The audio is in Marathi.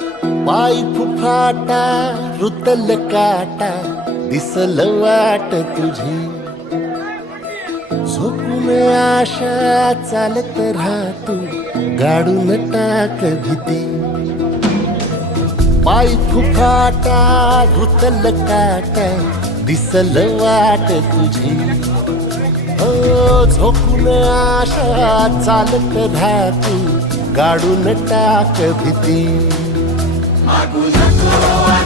पाय फुफाटा रुतल काटा दिसल वाट तुझी झोपून आशा चालत राहतो गाडून टाक भीती पाय फुफाटा रुतल काटा दिसल वाट तुझी झोपून आशा चालत राहतो गाडून टाक भीती मागू नको